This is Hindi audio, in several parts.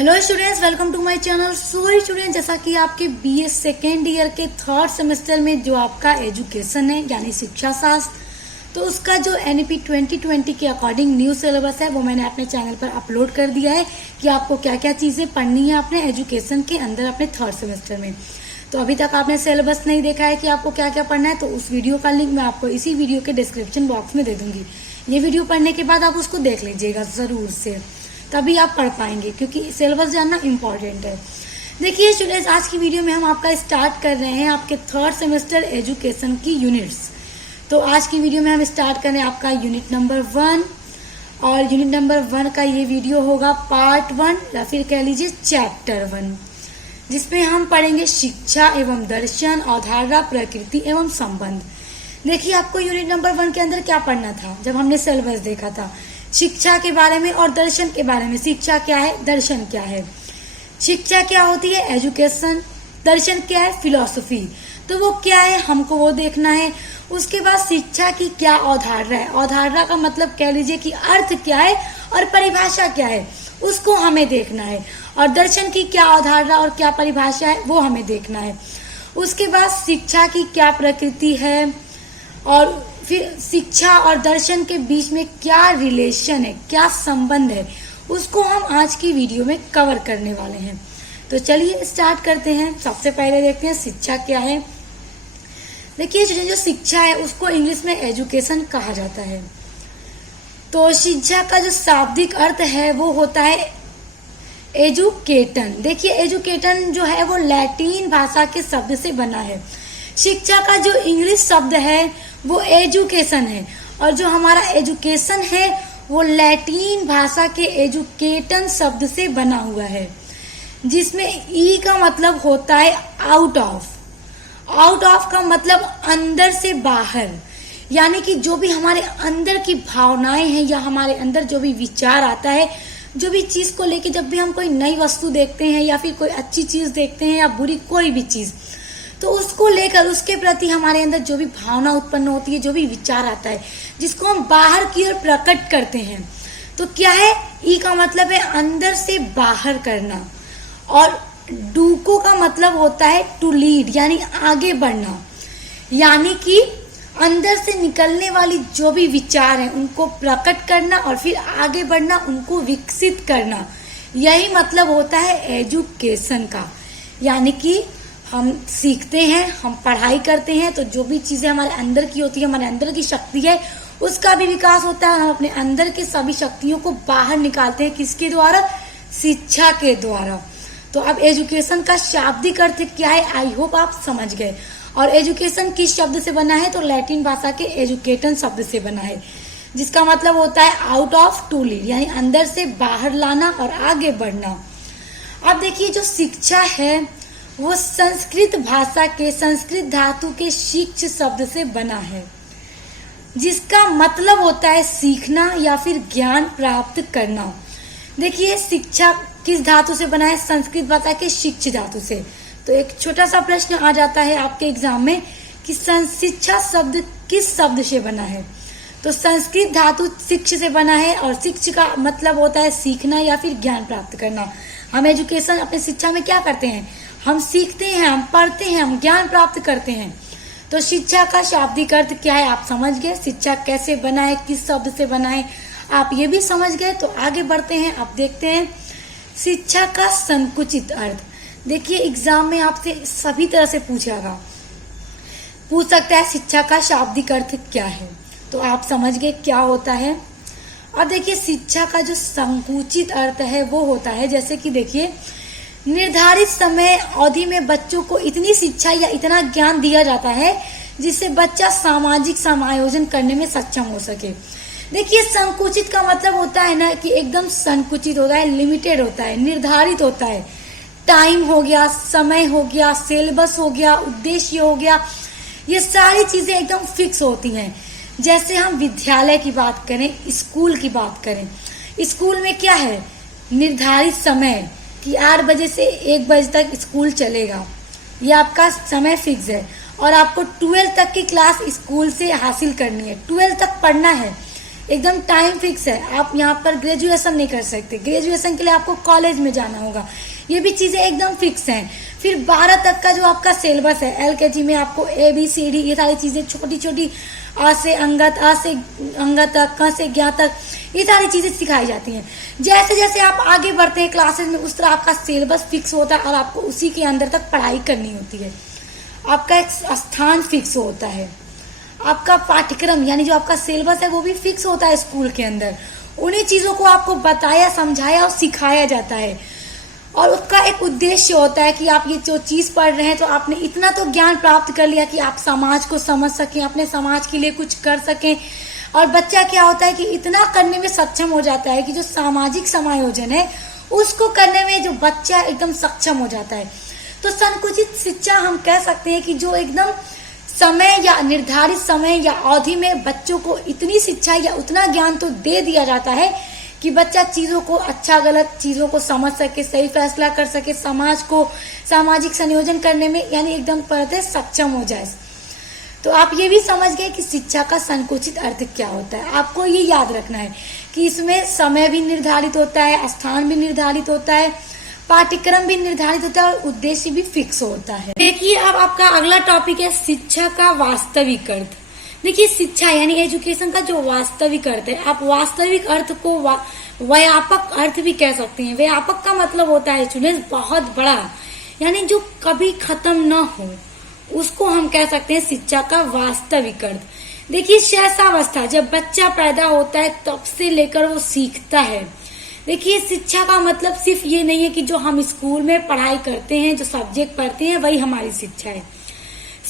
Hello students, welcome to my channel. So student, जैसा कि आपके बीए सेकेंड ईयर के थर्ड सेमेस्टर में जो आपका एजुकेशन है यानी शिक्षा शास्त्र, तो उसका जो एनईपी 2020 के अकॉर्डिंग न्यू सिलेबस है वो मैंने अपने चैनल पर अपलोड कर दिया है कि आपको क्या क्या चीज़ें पढ़नी है अपने एजुकेशन के अंदर अपने थर्ड सेमेस्टर में। तो अभी तक आपने सिलेबस नहीं देखा है कि आपको क्या क्या पढ़ना है, तो उस वीडियो का लिंक मैं आपको इसी वीडियो के डिस्क्रिप्शन बॉक्स में दे दूंगी। ये वीडियो पढ़ने के बाद आप उसको देख लीजिएगा ज़रूर से, तभी आप पढ़ पाएंगे, क्योंकि सिलेबस जानना इम्पॉर्टेंट है। देखिए स्टूडेंट्स, आज की वीडियो में हम आपका स्टार्ट कर रहे हैं आपके थर्ड सेमेस्टर एजुकेशन की यूनिट्स। तो आज की वीडियो में हम स्टार्ट कर रहे हैं आपका यूनिट नंबर 1, और यूनिट नंबर 1 का ये वीडियो होगा पार्ट 1 या फिर कह लीजिए चैप्टर 1, जिसमें हम पढ़ेंगे शिक्षा एवं दर्शन, अवधारणा, प्रकृति एवं संबंध। देखिए, आपको यूनिट नंबर 1 के अंदर क्या पढ़ना था जब हमने सिलेबस देखा था? शिक्षा के बारे में और दर्शन के बारे में। शिक्षा क्या है, दर्शन क्या है। शिक्षा क्या होती है, एजुकेशन। दर्शन क्या है, फिलॉसफी। तो वो क्या है, हमको वो देखना है। उसके बाद शिक्षा की क्या अवधारणा है, अवधारणा का मतलब कह लीजिए कि अर्थ क्या है और परिभाषा क्या है, उसको हमें देखना है। और दर्शन की क्या अवधारणा और क्या परिभाषा है वो हमें देखना है। उसके बाद शिक्षा की क्या प्रकृति है, और फिर शिक्षा और दर्शन के बीच में क्या रिलेशन है, क्या संबंध है, उसको हम आज की वीडियो में कवर करने वाले हैं। तो चलिए स्टार्ट करते हैं। सबसे पहले देखते हैं शिक्षा क्या है। देखिए, जो शिक्षा है उसको इंग्लिश में एजुकेशन कहा जाता है। तो शिक्षा का जो शाब्दिक अर्थ है वो होता है एजुकेटन। देखिए, एजुकेटन जो है वो लैटिन भाषा के शब्द से बना है। शिक्षा का जो इंग्लिश शब्द है वो एजुकेशन है, और जो हमारा एजुकेशन है वो लैटिन भाषा के एजुकेटन शब्द से बना हुआ है, जिसमें ई का मतलब होता है आउट ऑफ। आउट ऑफ का मतलब अंदर से बाहर, यानी कि जो भी हमारे अंदर की भावनाएं हैं या हमारे अंदर जो भी विचार आता है, जो भी चीज को लेके जब भी हम कोई नई वस्तु देखते हैं या फिर कोई अच्छी चीज देखते हैं या बुरी कोई भी चीज, तो उसको लेकर उसके प्रति हमारे अंदर जो भी भावना उत्पन्न होती है, जो भी विचार आता है, जिसको हम बाहर की ओर प्रकट करते हैं, तो क्या है, ई का मतलब है अंदर से बाहर करना। और डूको का मतलब होता है टू लीड, यानी आगे बढ़ना, यानी कि अंदर से निकलने वाली जो भी विचार हैं उनको प्रकट करना और फिर आगे बढ़ना, उनको विकसित करना। यही मतलब होता है एजुकेशन का। यानी कि हम सीखते हैं, हम पढ़ाई करते हैं, तो जो भी चीजें हमारे अंदर की होती है, हमारे अंदर की शक्ति है, उसका भी विकास होता है। हम अपने अंदर के सभी शक्तियों को बाहर निकालते हैं, किसके द्वारा, शिक्षा के द्वारा। तो अब एजुकेशन का शाब्दिक अर्थ क्या है, आई होप आप समझ गए। और एजुकेशन किस शब्द से बना है, तो लैटिन भाषा के एजुकेटन शब्द से बना है, जिसका मतलब होता है आउट ऑफ टू लीड, यानी अंदर से बाहर लाना और आगे बढ़ना। अब देखिए, जो शिक्षा है वो संस्कृत भाषा के संस्कृत धातु के शिक्ष शब्द से बना है, जिसका मतलब होता है सीखना या फिर ज्ञान प्राप्त करना। देखिए, शिक्षा किस धातु से बना है, संस्कृत भाषा के शिक्ष धातु से। तो एक छोटा सा प्रश्न आ जाता है आपके एग्जाम में कि शिक्षा शब्द किस शब्द से बना है, तो संस्कृत धातु शिक्ष से बना है, और शिक्ष का मतलब होता है सीखना या फिर ज्ञान प्राप्त करना। हम एजुकेशन अपने शिक्षा में क्या करते हैं, हम सीखते हैं, हम पढ़ते हैं, हम ज्ञान प्राप्त करते हैं। तो शिक्षा का शाब्दिक अर्थ क्या है आप समझ गए। शिक्षा कैसे बना है, किस शब्द से बना है, आप ये भी समझ गए। तो आगे बढ़ते हैं, आप देखते हैं शिक्षा का संकुचित अर्थ। देखिए, एग्जाम में आपसे सभी तरह से पूछ सकता है शिक्षा का शाब्दिक अर्थ क्या है, तो आप समझ गए क्या होता है। अब देखिए, शिक्षा का जो संकुचित अर्थ है वो होता है, जैसे कि देखिए, निर्धारित समय अवधि में बच्चों को इतनी शिक्षा या इतना ज्ञान दिया जाता है जिससे बच्चा सामाजिक समायोजन करने में सक्षम हो सके। देखिए, संकुचित का मतलब होता है ना कि एकदम संकुचित होता है, लिमिटेड होता है, निर्धारित होता है। टाइम हो गया, समय हो गया, सिलेबस हो गया, उद्देश्य हो गया, ये सारी चीजें एकदम फिक्स होती हैं। जैसे हम विद्यालय की बात करें, स्कूल की बात करें, स्कूल में क्या है, निर्धारित समय कि 8 बजे से 1 बजे तक स्कूल चलेगा, ये आपका समय फिक्स है। और आपको 12 तक की क्लास स्कूल से हासिल करनी है, 12 तक पढ़ना है, एकदम टाइम फिक्स है। आप यहाँ पर ग्रेजुएशन नहीं कर सकते, ग्रेजुएशन के लिए आपको कॉलेज में जाना होगा, ये भी चीजें एकदम फिक्स हैं। फिर 12 तक का जो आपका सिलेबस है, LKG में आपको ABCD ये सारी चीजें छोटी छोटी आ से अंगत, आ से अंगत तक, क से ज्ञ तक, ये सारी चीजें सिखाई जाती हैं। जैसे जैसे आप आगे बढ़ते हैं क्लासेस में, उस तरह आपका सिलेबस फिक्स होता है और आपको उसी के अंदर तक पढ़ाई करनी होती है। आपका एक स्थान फिक्स होता है, आपका पाठ्यक्रम यानी जो आपका सिलेबस है वो भी फिक्स होता है स्कूल के अंदर। उन्हीं चीजों को आपको बताया, समझाया और सिखाया जाता है और उसका एक उद्देश्य होता है कि आप ये जो चीज पढ़ रहे हैं तो आपने इतना तो ज्ञान प्राप्त कर लिया कि आप समाज को समझ सकें, अपने समाज के लिए कुछ कर सकें। और बच्चा क्या होता है कि इतना करने में सक्षम हो जाता है कि जो सामाजिक समायोजन है उसको करने में जो बच्चा एकदम सक्षम हो जाता है। तो संकुचित शिक्षा हम कह सकते हैं कि जो एकदम समय या निर्धारित समय या अवधि में बच्चों को इतनी शिक्षा या उतना ज्ञान तो दे दिया जाता है कि बच्चा चीजों को अच्छा गलत चीजों को समझ सके, सही फैसला कर सके, समाज को सामाजिक संयोजन करने में यानी एकदम पढ़ते सक्षम हो जाए। तो आप ये भी समझ गए कि शिक्षा का संकुचित अर्थ क्या होता है। आपको ये याद रखना है कि इसमें समय भी निर्धारित होता है, स्थान भी निर्धारित होता है, पाठ्यक्रम भी निर्धारित होता है और उद्देश्य भी फिक्स होता है। देखिए अब आपका अगला टॉपिक है शिक्षा का वास्तविक अर्थ। देखिए शिक्षा यानी एजुकेशन का जो वास्तविक अर्थ है, आप वास्तविक अर्थ को व्यापक अर्थ भी कह सकते हैं। व्यापक का मतलब होता है स्टूडेंट्स बहुत बड़ा, यानी जो कभी खत्म न हो, उसको हम कह सकते हैं शिक्षा का वास्तविक अर्थ। देखिए शैशवावस्था, जब बच्चा पैदा होता है तब से लेकर वो सीखता है। देखिए शिक्षा का मतलब सिर्फ ये नहीं है कि जो हम स्कूल में पढ़ाई करते हैं, जो सब्जेक्ट पढ़ते हैं वही हमारी शिक्षा है।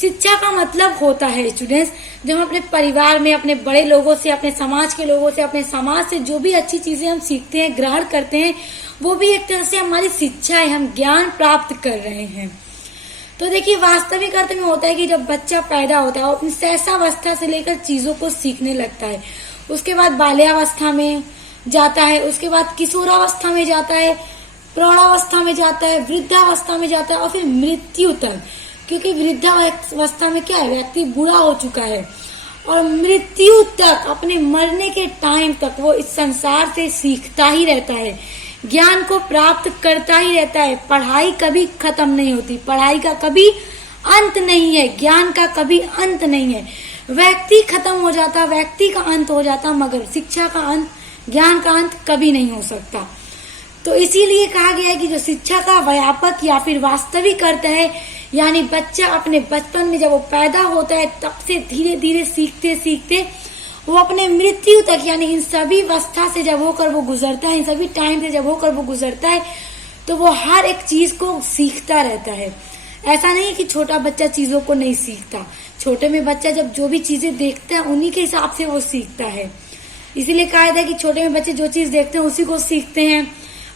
शिक्षा का मतलब होता है स्टूडेंट्स, जो हम अपने परिवार में अपने बड़े लोगों से, अपने समाज के लोगों से, अपने समाज से जो भी अच्छी चीजें हम सीखते हैं, ग्रहण करते हैं, वो भी एक तरह से हमारी शिक्षा है, हम ज्ञान प्राप्त कर रहे हैं। तो देखिए वास्तविक अर्थ में होता है कि जब बच्चा पैदा होता है वो अपनी शैशवावस्था से लेकर चीजों को सीखने लगता है, उसके बाद बाल्यावस्था में जाता है, उसके बाद किशोरावस्था में जाता है, प्रौढ़ावस्था में जाता है, वृद्धावस्था में जाता है और फिर मृत्यु तक। क्योंकि वृद्धावस्था में क्या है, व्यक्ति बूढ़ा हो चुका है और मृत्यु तक, अपने मरने के टाइम तक वो इस संसार से सीखता ही रहता है, ज्ञान को प्राप्त करता ही रहता है। पढ़ाई कभी खत्म नहीं होती, पढ़ाई का कभी अंत नहीं है, ज्ञान का कभी अंत नहीं है। व्यक्ति खत्म हो जाता, व्यक्ति का अंत हो जाता, मगर शिक्षा का अंत, ज्ञान का अंत कभी नहीं हो सकता। तो इसीलिए कहा गया है कि जो शिक्षा का व्यापक या फिर वास्तविक अर्थ है, यानी बच्चा अपने बचपन में जब वो पैदा होता है तब से धीरे धीरे सीखते सीखते वो अपने मृत्यु तक, यानी इन सभी अवस्था से जब होकर वो गुजरता है, इन सभी टाइम से जब होकर वो गुजरता है, तो वो हर एक चीज को सीखता रहता है। ऐसा नहीं कि छोटा बच्चा चीजों को नहीं सीखता, छोटे में बच्चा जब जो भी चीजें देखता है उन्हीं के हिसाब से वो सीखता है। इसीलिए कहा जाता है कि छोटे में बच्चे जो चीज देखते हैं उसी को सीखते हैं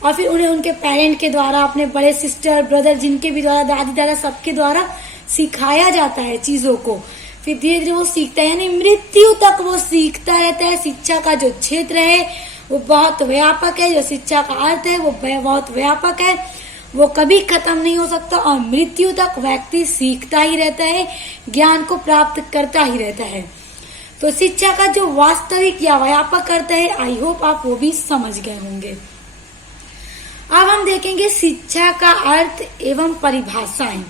और फिर उन्हें उनके पेरेंट के द्वारा, अपने बड़े सिस्टर ब्रदर जिनके भी द्वारा, दादी दादा सबके द्वारा सिखाया जाता है चीजों को, फिर धीरे धीरे वो सीखता है, यानी मृत्यु तक वो सीखता रहता है। शिक्षा का जो क्षेत्र है वो बहुत व्यापक है, जो शिक्षा का अर्थ है वो बहुत व्यापक है, वो कभी खत्म नहीं हो सकता और मृत्यु तक व्यक्ति सीखता ही रहता है, ज्ञान को प्राप्त करता ही रहता है। तो शिक्षा का जो वास्तविक या व्यापक अर्थ है, आई होप आप वो भी समझ गए होंगे। अब हम देखेंगे शिक्षा का अर्थ एवं परिभाषाएं।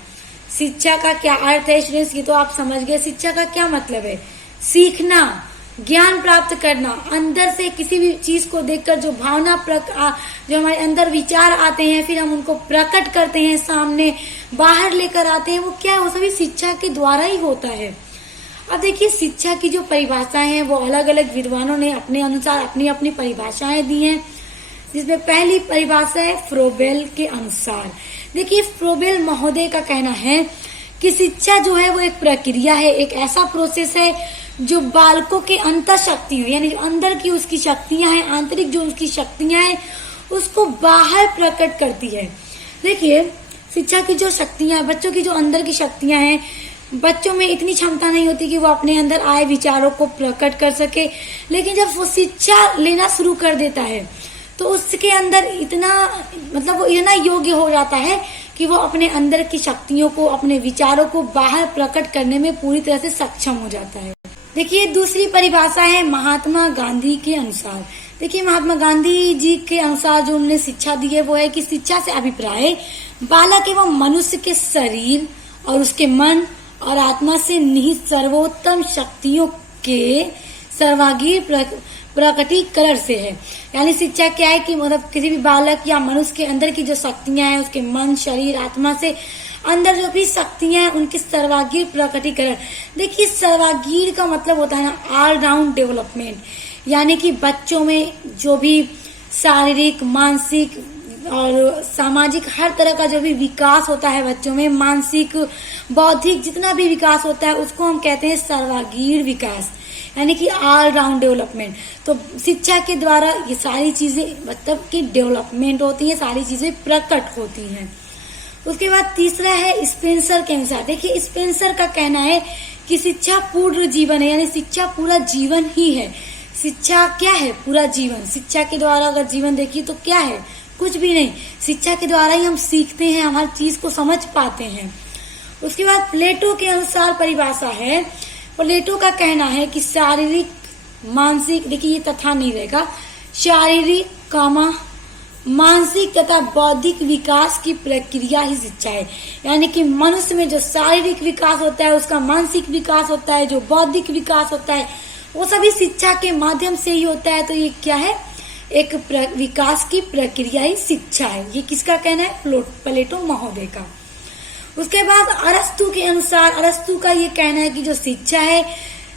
शिक्षा का क्या अर्थ है स्टूडेंट्स, ये तो आप समझ गए। शिक्षा का क्या मतलब है, सीखना, ज्ञान प्राप्त करना, अंदर से किसी भी चीज को देखकर जो भावना जो हमारे अंदर विचार आते हैं, फिर हम उनको प्रकट करते हैं, सामने बाहर लेकर आते हैं, वो क्या है, वो सभी शिक्षा के द्वारा ही होता है। अब देखिए शिक्षा की जो परिभाषाएं हैं वो अलग अलग विद्वानों ने अपने अनुसार अपनी अपनी परिभाषाएं दी हैं, जिसमें पहली परिभाषा है फ्रोबेल के अनुसार। देखिए फ्रोबेल महोदय का कहना है कि शिक्षा जो है वो एक प्रक्रिया है, एक ऐसा प्रोसेस है जो बालकों के अंतर शक्तियों, यानी जो अंदर की उसकी शक्तियां हैं, आंतरिक जो उसकी शक्तियां हैं, उसको बाहर प्रकट करती है। देखिए शिक्षा की जो शक्तियां हैं, बच्चों की जो अंदर की शक्तियां हैं, बच्चों में इतनी क्षमता नहीं होती कि वो अपने अंदर आए विचारों को प्रकट कर सके, लेकिन जब वो शिक्षा लेना शुरू कर देता है तो उसके अंदर इतना, मतलब वो इतना योग्य हो जाता है कि वो अपने अंदर की शक्तियों को, अपने विचारों को बाहर प्रकट करने में पूरी तरह से सक्षम हो जाता है। देखिए दूसरी परिभाषा है महात्मा गांधी के अनुसार। देखिए महात्मा गांधी जी के अनुसार जो उन्होंने शिक्षा दी है वो है कि शिक्षा से अभिप्राय बालक एवं मनुष्य के शरीर और उसके मन और आत्मा से निहित सर्वोत्तम शक्तियों के सर्वांगीण प्रकटीकरण से है। यानी शिक्षा क्या है कि मतलब किसी भी बालक या मनुष्य के अंदर की जो शक्तियां हैं, उसके मन, शरीर, आत्मा से अंदर जो भी शक्तियां हैं उनकी सर्वांगीण प्रकटीकरण। देखिए सर्वांगीण का मतलब होता है ना ऑल राउंड डेवलपमेंट, यानी कि बच्चों में जो भी शारीरिक, मानसिक और सामाजिक हर तरह का जो भी विकास होता है बच्चों में, मानसिक, बौद्धिक जितना भी विकास होता है उसको हम कहते हैं सर्वांगीण विकास, यानी कि ऑल राउंड डेवलपमेंट। तो शिक्षा के द्वारा ये सारी चीजें मतलब कि डेवलपमेंट होती है, सारी चीजें प्रकट होती हैं। उसके बाद तीसरा है स्पेंसर के अनुसार। देखिए स्पेंसर का कहना है कि शिक्षा पूर्ण जीवन है, यानी शिक्षा पूरा जीवन ही है। शिक्षा क्या है? पूरा जीवन। शिक्षा के द्वारा अगर जीवन देखिए तो क्या है? कुछ भी नहीं। शिक्षा के द्वारा ही हम सीखते हैं, हम हर चीज को समझ पाते हैं। उसके बाद प्लेटो के अनुसार परिभाषा है। प्लेटो का कहना है कि शारीरिक, मानसिक, देखिए ये तथा नहीं रहेगा, शारीरिक, मानसिक तथा बौद्धिक विकास की प्रक्रिया ही शिक्षा है। यानी कि मनुष्य में जो शारीरिक विकास होता है, उसका मानसिक विकास होता है, जो बौद्धिक विकास होता है, वो सभी शिक्षा के माध्यम से ही होता है। तो ये क्या है? एक विकास की प्रक्रिया ही शिक्षा है। ये किसका कहना है? प्लेटो महोदय का। उसके बाद अरस्तु के अनुसार, अरस्तु का ये कहना है कि जो शिक्षा है,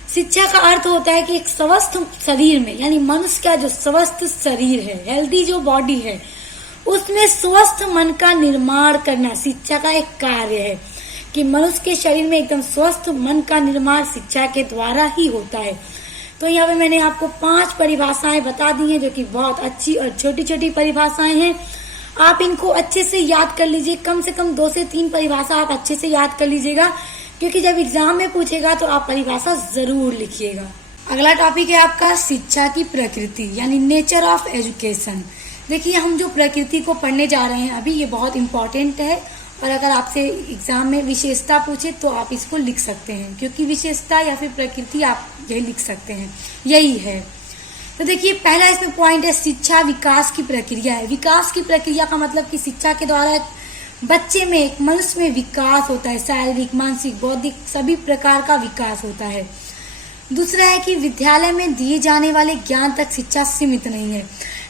शिक्षा का अर्थ होता है कि एक स्वस्थ शरीर में, यानी मनुष्य का जो स्वस्थ शरीर है, हेल्दी जो बॉडी है, उसमें स्वस्थ मन का निर्माण करना शिक्षा का एक कार्य है। कि मनुष्य के शरीर में एकदम स्वस्थ मन का निर्माण शिक्षा के द्वारा ही होता है। तो यहाँ पे मैंने आपको 5 परिभाषाएं बता दी हैं, जो कि बहुत अच्छी और छोटी छोटी परिभाषाएं हैं। आप इनको अच्छे से याद कर लीजिए, कम से कम 2 से 3 परिभाषा आप अच्छे से याद कर लीजिएगा, क्योंकि जब एग्जाम में पूछेगा तो आप परिभाषा जरूर लिखिएगा। अगला टॉपिक है आपका शिक्षा की प्रकृति, यानी नेचर ऑफ एजुकेशन। देखिए हम जो प्रकृति को पढ़ने जा रहे हैं अभी, ये बहुत इंपॉर्टेंट है, और अगर आपसे एग्जाम में विशेषता पूछे तो आप इसको लिख सकते हैं, क्योंकि विशेषता या फिर प्रकृति आप यही लिख सकते हैं, यही है। तो देखिए पहला इसमें पॉइंट है शिक्षा विकास की प्रक्रिया है। विकास की प्रक्रिया का मतलब कि शिक्षा के द्वारा बच्चे में, एक मनुष्य में विकास होता है, शारीरिक, मानसिक, बौद्धिक सभी प्रकार का विकास होता है। दूसरा है कि विद्यालय में दिए जाने वाले ज्ञान तक शिक्षा सीमित नहीं है।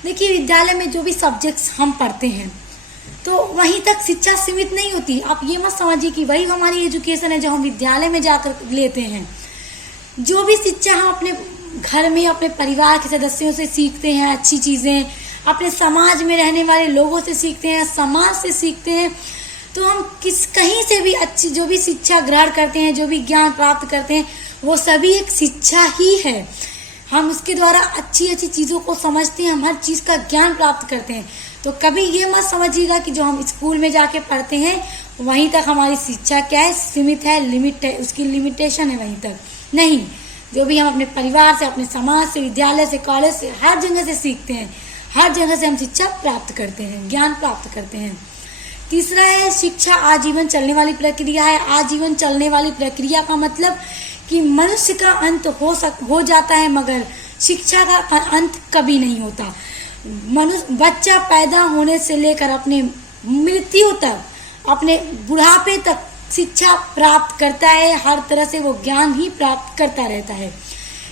देखिए विद्यालय में जो भी सब्जेक्ट्स हम पढ़ते हैं तो वहीं तक शिक्षा सीमित नहीं होती। आप ये मत समझिए कि वही हमारी एजुकेशन है जो हम विद्यालय में जाकर लेते हैं। जो भी शिक्षा हम अपने घर में, अपने परिवार के सदस्यों से सीखते हैं, अच्छी चीजें अपने समाज में रहने वाले लोगों से सीखते हैं, समाज से सीखते हैं, तो हम कहीं से भी अच्छी जो भी शिक्षा ग्रहण करते हैं, जो भी ज्ञान प्राप्त करते हैं, वो सभी एक शिक्षा ही है। हम उसके द्वारा अच्छी अच्छी चीजों को समझते हैं, हम हर चीज का ज्ञान प्राप्त करते हैं। तो कभी ये मत समझिएगा कि जो हम स्कूल में जाके पढ़ते हैं वहीं तक हमारी शिक्षा क्या है, सीमित है, लिमिट है, उसकी लिमिटेशन है वहीं तक। नहीं, जो भी हम अपने परिवार से, अपने समाज से, विद्यालय से, कॉलेज से, हर जगह से सीखते हैं, हर जगह से हम शिक्षा प्राप्त करते हैं, ज्ञान प्राप्त करते हैं। तीसरा है शिक्षा आजीवन चलने वाली प्रक्रिया है। आजीवन चलने वाली प्रक्रिया का मतलब कि मनुष्य का अंत हो जाता है, मगर शिक्षा का अंत कभी नहीं होता। बच्चा पैदा होने से लेकर अपने मृत्यु तक, अपने बुढ़ापे तक शिक्षा प्राप्त करता है। हर तरह से वो ज्ञान ही प्राप्त करता रहता है।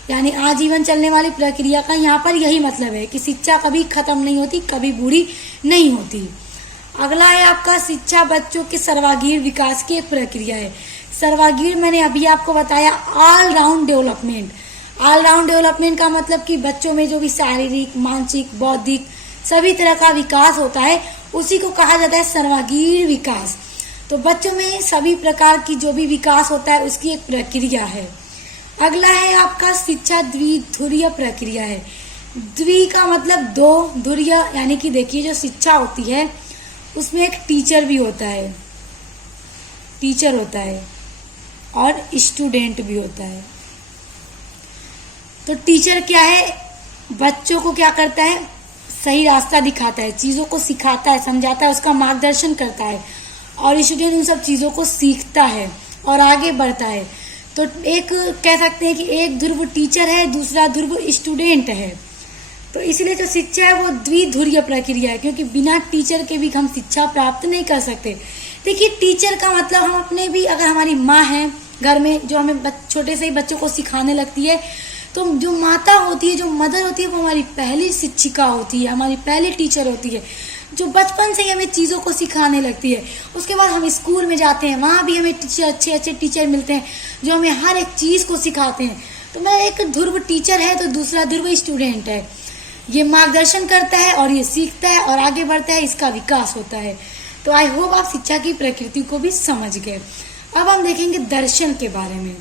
यानी आजीवन चलने वाली प्रक्रिया का यहाँ पर यही मतलब है कि शिक्षा कभी खत्म नहीं होती, कभी बुरी नहीं होती। अगला है आपका शिक्षा बच्चों के सर्वांगीण विकास की एक प्रक्रिया है। सर्वांगीण मैंने अभी आपको बताया all round development. All round development का मतलब कि बच्चों में जो भी शारीरिक, मानसिक, बौद्धिक सभी तरह का विकास होता है उसी को कहा जाता है सर्वांगीण विकास। तो बच्चों में सभी प्रकार की जो भी विकास होता है उसकी एक प्रक्रिया है। अगला है आपका शिक्षा द्विध्रुवीय प्रक्रिया है। द्वि का मतलब 2, ध्रुवीय यानी कि देखिए जो शिक्षा होती है उसमें एक टीचर भी होता है, टीचर होता है और स्टूडेंट भी होता है। तो टीचर क्या है, बच्चों को क्या करता है, सही रास्ता दिखाता है, चीजों को सिखाता है, समझाता है, उसका मार्गदर्शन करता है, और स्टूडेंट उन सब चीजों को सीखता है और आगे बढ़ता है। तो एक कह सकते हैं कि एक ध्रुव टीचर है, दूसरा ध्रुव स्टूडेंट है। तो इसलिए जो शिक्षा है वो द्विध्रुवीय प्रक्रिया है, क्योंकि बिना टीचर के भी हम शिक्षा प्राप्त नहीं कर सकते। देखिए, टीचर का मतलब हम अपने भी, अगर हमारी माँ है घर में जो हमें छोटे से ही बच्चों को सिखाने लगती है, तो जो माता होती है, जो मदर होती है, वो हमारी पहली शिक्षिका होती है, हमारी पहली टीचर होती है, जो बचपन से ही हमें चीज़ों को सिखाने लगती है। उसके बाद हम स्कूल में जाते हैं, वहाँ भी हमें अच्छे अच्छे टीचर मिलते हैं जो हमें हर एक चीज़ को सिखाते हैं। तो मैं एक ध्रुव टीचर है तो दूसरा ध्रुव स्टूडेंट है। ये मार्गदर्शन करता है और ये सीखता है और आगे बढ़ता है, इसका विकास होता है। तो आई होप आप शिक्षा की प्रकृति को भी समझ गए। अब हम देखेंगे दर्शन के बारे में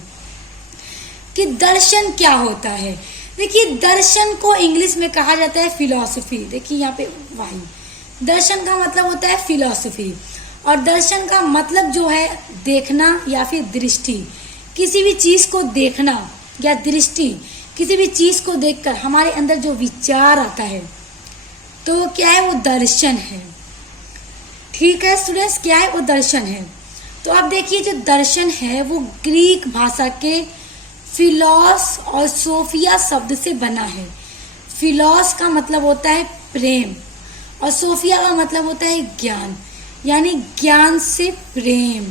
कि दर्शन क्या होता है। देखिए, दर्शन को इंग्लिश में कहा जाता है फिलॉसफी। देखिए यहाँ पे वाई, दर्शन का मतलब होता है फिलॉसफी, और दर्शन का मतलब जो है देखना या फिर दृष्टि। किसी भी चीज को देखना या दृष्टि, किसी भी चीज को देखकर हमारे अंदर जो विचार आता है, तो क्या है, वो दर्शन है। ठीक है स्टूडेंट्स, क्या है, वो दर्शन है। तो अब देखिए, जो दर्शन है वो ग्रीक भाषा के फिलॉस और सोफिया शब्द से बना है। फिलॉस का मतलब होता है प्रेम और सोफिया का मतलब होता है ज्ञान, यानी ज्ञान से प्रेम,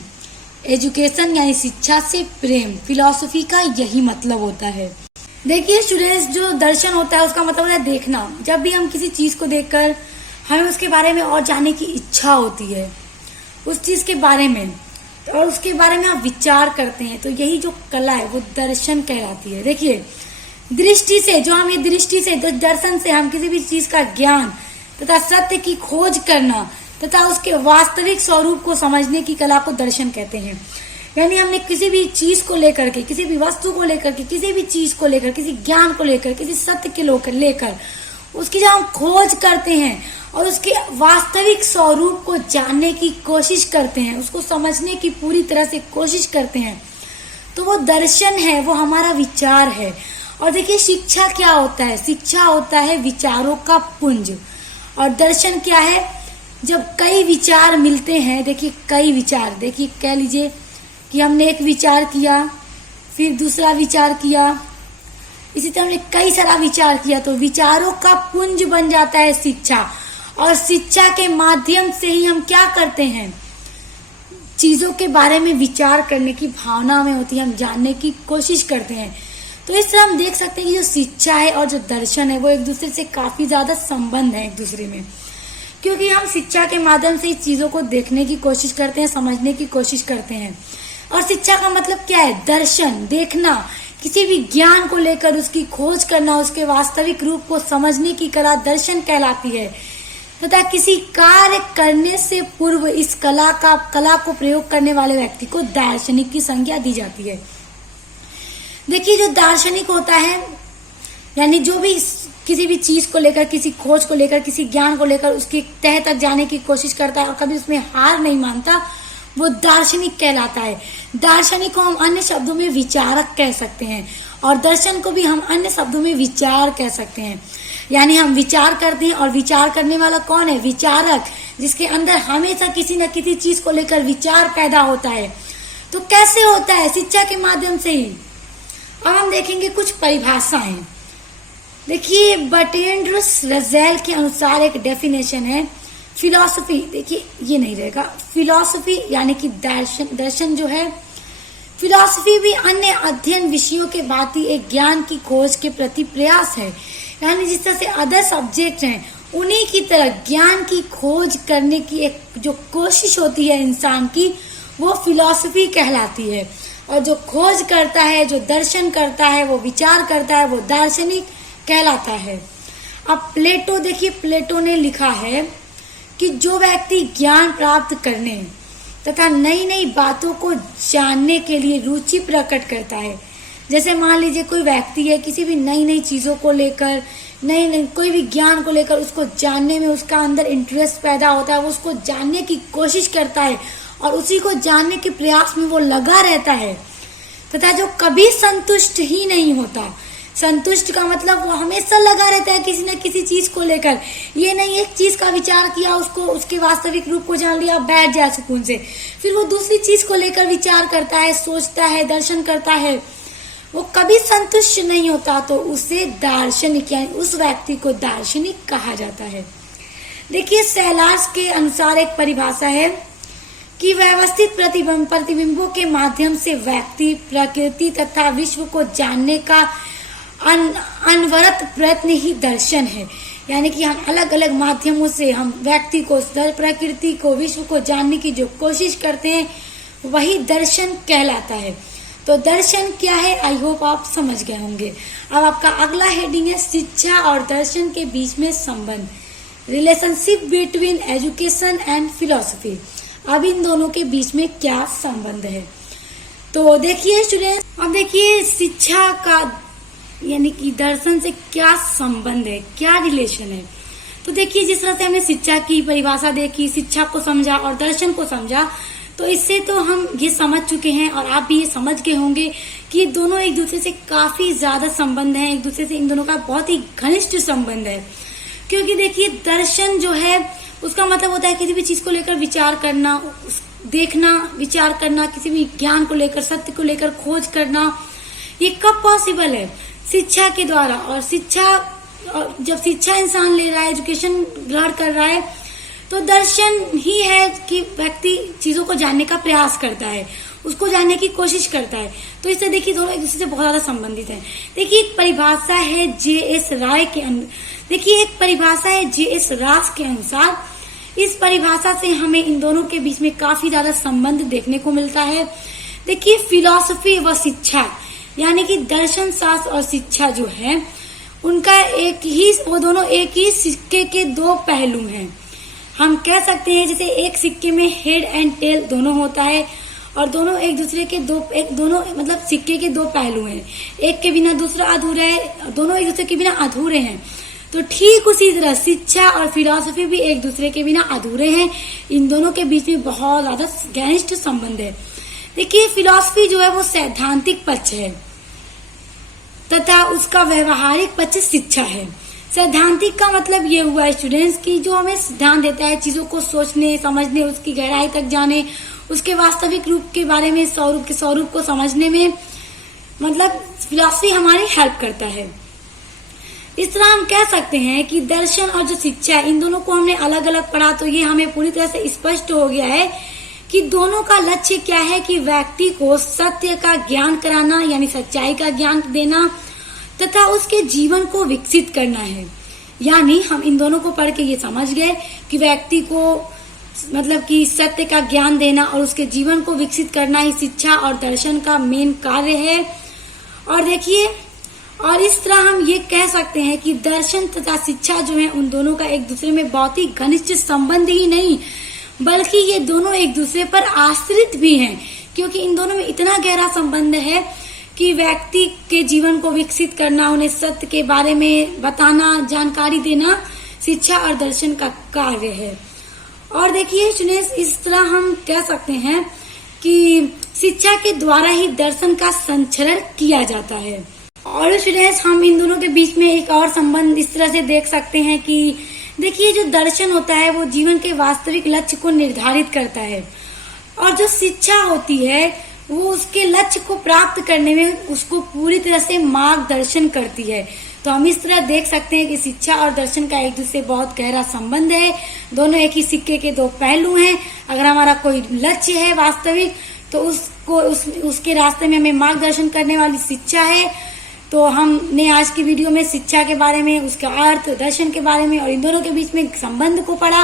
एजुकेशन यानी शिक्षा से प्रेम। फिलॉसफी का यही मतलब होता है। देखिए स्टूडेंट्स, जो दर्शन होता है उसका मतलब होता है देखना। जब भी हम किसी चीज को देखकर हमें उसके बारे में और जानने की इच्छा होती है, उस चीज के बारे में, और उसके बारे में आप विचार करते हैं, तो यही जो कला है वो दर्शन कहलाती है। देखिए, दृष्टि से, जो हम ये दृष्टि से, जो दर्शन से हम किसी भी चीज का ज्ञान तथा सत्य की खोज करना तथा उसके वास्तविक स्वरूप को समझने की कला को दर्शन कहते हैं। यानी हमने किसी भी चीज को लेकर के, किसी भी वस्तु को लेकर के, किसी भी चीज को लेकर, किसी ज्ञान को लेकर, किसी सत्य के लेकर उसकी जब हम खोज करते हैं और उसके वास्तविक स्वरूप को जानने की कोशिश करते हैं, उसको समझने की पूरी तरह से कोशिश करते हैं, तो वो दर्शन है, वो हमारा विचार है। और देखिए, शिक्षा क्या होता है? शिक्षा होता है विचारों का पुंज। और दर्शन क्या है? जब कई विचार मिलते हैं, देखिए कई विचार, देखिए कह लीजिए कि हमने एक विचार किया, फिर दूसरा विचार किया, इसी तरह हमने कई सारा विचार किया, तो विचारों का पुंज बन जाता है शिक्षा। और शिक्षा के माध्यम से ही हम क्या करते हैं, चीजों के बारे में विचार करने की भावना हमें होती है, हम जानने की कोशिश करते हैं। तो इस तरह हम देख सकते हैं कि जो शिक्षा है और जो दर्शन है वो एक दूसरे से काफी ज्यादा संबंध है एक दूसरे में, क्योंकि हम शिक्षा के माध्यम से चीजों को देखने की कोशिश करते हैं, समझने की कोशिश करते हैं। और शिक्षा का मतलब क्या है? दर्शन, देखना, किसी भी ज्ञान को लेकर उसकी खोज करना, उसके वास्तविक रूप को समझने की कला दर्शन कहलाती है। तथा किसी कार्य करने से पूर्व इस कला को प्रयोग करने वाले व्यक्ति को दार्शनिक की संज्ञा दी जाती है। देखिए, जो दार्शनिक होता है, यानी जो भी किसी भी चीज को लेकर, किसी खोज को लेकर, किसी ज्ञान को लेकर उसके तह तक जाने की कोशिश करता है और कभी उसमें हार नहीं मानता, वो दार्शनिक कहलाता है। दार्शनिक को हम अन्य शब्दों में विचारक कह सकते हैं, और दर्शन को भी हम अन्य शब्दों में विचार कह सकते हैं। यानी हम विचार करते हैं, और विचार करने वाला कौन है? विचारक, जिसके अंदर हमेशा किसी न किसी चीज को लेकर विचार पैदा होता है। तो कैसे होता है? शिक्षा के माध्यम से ही। अब हम देखेंगे कुछ परिभाषाएं। देखिए, बर्ट्रैंड रसेल के अनुसार एक डेफिनेशन है फिलॉसफी। देखिए, ये नहीं रहेगा, फिलॉसफी यानी कि दर्शन जो है, फिलॉसफी भी अन्य अध्ययन विषयों के भांति एक ज्ञान की खोज के प्रति प्रयास है। यानी जिस तरह से अदर सब्जेक्ट हैं, उन्हीं की तरह ज्ञान की खोज करने की एक जो कोशिश होती है इंसान की, वो फिलॉसफी कहलाती है। और जो खोज करता है, जो दर्शन करता है, वो विचार करता है, वो दार्शनिक कहलाता है। अब प्लेटो, देखिए प्लेटो ने लिखा है कि जो व्यक्ति ज्ञान प्राप्त करने तथा नई नई बातों को जानने के लिए रुचि प्रकट करता है, जैसे मान लीजिए कोई व्यक्ति है, किसी भी नई नई चीजों को लेकर, नई कोई भी ज्ञान को लेकर उसको जानने में उसका अंदर इंटरेस्ट पैदा होता है, वो उसको जानने की कोशिश करता है और उसी को जानने के प्रयास में वो लगा रहता है, तथा जो कभी संतुष्ट ही नहीं होता, संतुष्ट का मतलब वो हमेशा लगा रहता है किसी न किसी चीज को लेकर। ये नहीं एक चीज का विचार किया, उसको उसके वास्तविक रूप को जान लिया, बैठ जाए सुकून से, फिर वो दूसरी चीज को लेकर विचार करता है, सोचता है, दर्शन करता है, वो कभी संतुष्ट नहीं होता, तो उसे दार्शनिक यानी उस व्यक्ति को दार्शनिक कहा जाता है। देखिए सैलास के अनुसार एक परिभाषा है कि व्यवस्थित प्रतिबिंबों के माध्यम से व्यक्ति प्रकृति तथा विश्व को जानने का अनवरत प्रयत्न ही दर्शन है। यानी कि हम अलग अलग माध्यमों से हम व्यक्ति को, प्रकृति को, विश्व को जानने की जो कोशिश करते हैं वही दर्शन कहलाता है। तो दर्शन क्या है, आई होप आप समझ गए होंगे। अब आपका अगला हेडिंग है शिक्षा और दर्शन के बीच में संबंध, relationship between education and philosophy. अब इन दोनों के बीच में क्या संबंध है, तो देखिए स्टूडेंट, अब देखिए शिक्षा का यानी कि दर्शन से क्या संबंध है, क्या रिलेशन है। तो देखिए जिस तरह से हमने शिक्षा की परिभाषा देखी, शिक्षा को समझा और दर्शन को समझा, तो इससे तो हम ये समझ चुके हैं और आप भी ये समझ गए होंगे कि ये दोनों एक दूसरे से काफी ज्यादा संबंध है, एक दूसरे से इन दोनों का बहुत ही घनिष्ठ संबंध है। क्योंकि देखिए दर्शन जो है उसका मतलब होता है किसी भी चीज को लेकर विचार करना, देखना, विचार करना, किसी भी ज्ञान को लेकर, सत्य को लेकर खोज करना। ये कब पॉसिबल है, शिक्षा के द्वारा। और जब शिक्षा इंसान ले रहा है, एजुकेशन ग्रहण कर रहा है, तो दर्शन ही है कि व्यक्ति चीजों को जानने का प्रयास करता है, उसको जानने की कोशिश करता है। तो इससे देखिए दोनों एक दूसरे से बहुत ज्यादा संबंधित है। देखिए एक परिभाषा है J.S. राय के के अनुसार, इस परिभाषा से हमें इन दोनों के बीच में काफी ज्यादा संबंध देखने को मिलता है। देखिए फिलॉसफी व शिक्षा यानी कि दर्शन शास्त्र और शिक्षा जो है उनका वो दोनों एक ही सिक्के के दो पहलू हैं। हम कह सकते हैं जैसे एक सिक्के में हेड एंड टेल दोनों होता है और दोनों एक दूसरे के दोनों मतलब सिक्के के दो पहलू हैं, एक के बिना दूसरा अधूरा है, दोनों एक दूसरे के बिना अधूरे हैं। तो ठीक उसी तरह शिक्षा और फिलॉसफी भी एक दूसरे के बिना अधूरे हैं, इन दोनों के बीच में बहुत ज्यादा घनिष्ठ संबंध है। देखिए फिलॉसफी जो है वो सैद्धांतिक पक्ष है तथा उसका व्यवहारिक पक्ष शिक्षा है। सैद्धांतिक का मतलब ये हुआ स्टूडेंट्स की जो हमें सिद्धांत देता है, चीजों को सोचने, समझने, उसकी गहराई तक जाने, उसके वास्तविक रूप के बारे में, स्वरूप को समझने में, मतलब फिलॉसफी हमारी हेल्प करता है। इस तरह हम कह सकते हैं कि दर्शन और जो शिक्षा है इन दोनों को हमने अलग अलग पढ़ा तो ये हमें पूरी तरह से स्पष्ट हो गया है कि दोनों का लक्ष्य क्या है कि व्यक्ति को सत्य का ज्ञान कराना यानी सच्चाई का ज्ञान देना तथा उसके जीवन को विकसित करना है। यानी हम इन दोनों को पढ़ के ये समझ गए कि व्यक्ति को मतलब कि सत्य का ज्ञान देना और उसके जीवन को विकसित करना ही शिक्षा और दर्शन का मेन कार्य है। और देखिए और इस तरह हम ये कह सकते हैं कि दर्शन तथा शिक्षा जो है उन दोनों का एक दूसरे में बहुत ही घनिष्ठ संबंध ही नहीं बल्कि ये दोनों एक दूसरे पर आश्रित भी हैं, क्योंकि इन दोनों में इतना गहरा संबंध है कि व्यक्ति के जीवन को विकसित करना, उन्हें सत्य के बारे में बताना, जानकारी देना शिक्षा और दर्शन का कार्य है। और देखिए स्टूडेंट्स इस तरह हम कह सकते हैं कि शिक्षा के द्वारा ही दर्शन का संचरण किया जाता है। और स्टूडेंट्स हम इन दोनों के बीच में एक और संबंध इस तरह से देख सकते हैं कि देखिए जो दर्शन होता है वो जीवन के वास्तविक लक्ष्य को निर्धारित करता है और जो शिक्षा होती है वो उसके लक्ष्य को प्राप्त करने में उसको पूरी तरह से मार्गदर्शन करती है। तो हम इस तरह देख सकते हैं कि शिक्षा और दर्शन का एक दूसरे बहुत गहरा संबंध है, दोनों एक ही सिक्के के दो पहलू हैं। अगर हमारा कोई लक्ष्य है वास्तविक तो उसके रास्ते में हमें मार्गदर्शन करने वाली शिक्षा है। तो हमने आज की वीडियो में शिक्षा के बारे में, उसका अर्थ, दर्शन के बारे में और इन दोनों के बीच में संबंध को पढ़ा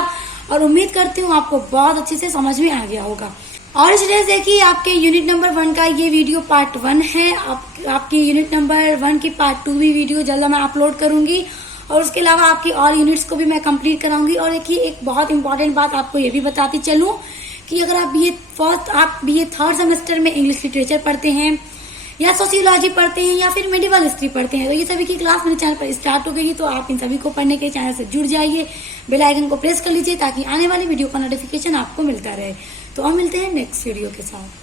और उम्मीद करती हूँ आपको बहुत अच्छे से समझ में आ गया होगा। और स्टूडेंट्स देखिए आपके यूनिट नंबर 1 का ये वीडियो पार्ट 1 है। आपकी यूनिट नंबर 1 की पार्ट 2 भी वीडियो जल्द मैं अपलोड करूंगी और उसके अलावा आपकी और यूनिट्स को भी मैं कंप्लीट कराऊंगी। और देखिए एक बहुत इंपॉर्टेंट बात आपको ये भी बताती चलूं कि अगर आप बीए थर्ड सेमेस्टर में इंग्लिश लिटरेचर पढ़ते हैं या सोशियोलॉजी पढ़ते हैं या फिर मेडिवल हिस्ट्री पढ़ते हैं तो ये सभी की क्लास मेरे चैनल पर स्टार्ट हो गई। तो आप इन सभी को पढ़ने के चैनल से जुड़ जाइए, बेल आइकन को प्रेस कर लीजिए ताकि आने वाली वीडियो का नोटिफिकेशन आपको मिलता रहे। तो हम मिलते हैं नेक्स्ट वीडियो के साथ।